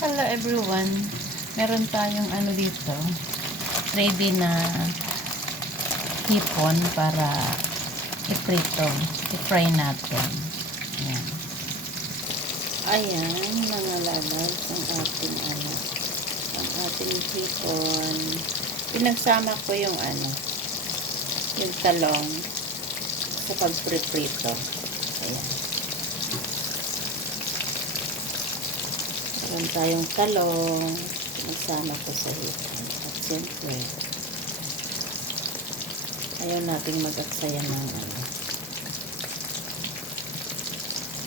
Hello everyone. Meron tayong ano dito. Ready na hipon para iprito. I-fry natin. Ayan. Ayan, mga lalabs ang ating ang ating hipon. Pinagsama ko yung yung talong sa pagpriprito. Ayan. Meron tayong talong, pinagsama ko sa hipon. At siyempre, ayaw nating mag-aksaya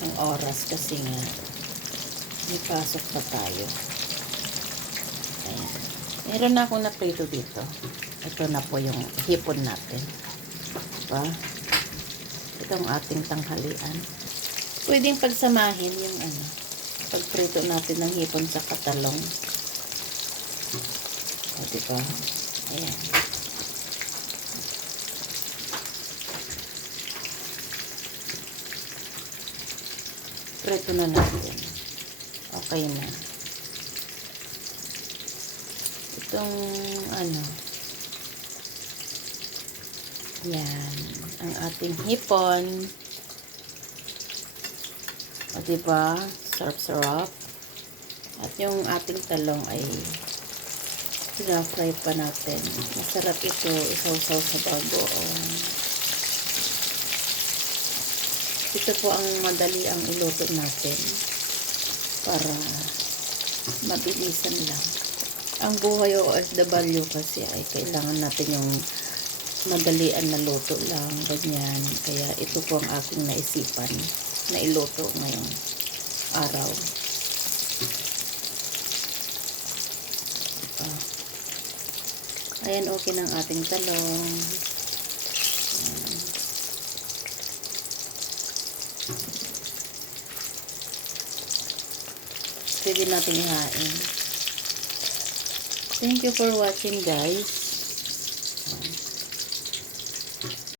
ng oras kasi nga may pasok pa tayo. Ayan. Meron na akong naprito dito. Ito na po yung hipon natin. Diba? Ito ang ating tanghalian. Pwedeng pagsamahin yung pagprito natin ng hipon sa katalong. O, diba? Ayan. Prito na natin. Okay na. Itong yan. Ang ating hipon. O, diba? Sarap-sarap. At yung ating talong ay fry pa natin. Masarap ito. Isaw-saw sa bagoong. Ito po ang madali ang iluto natin para mabilisan lang. Ang buhay OFW kasi ay kailangan natin yung madalian na luto lang, ganyan. Kaya ito po ang aking naisipan na iluto ngayong araw. Ayan, okay ng ating talong. Pwede natin ihain. Thank you for watching, guys.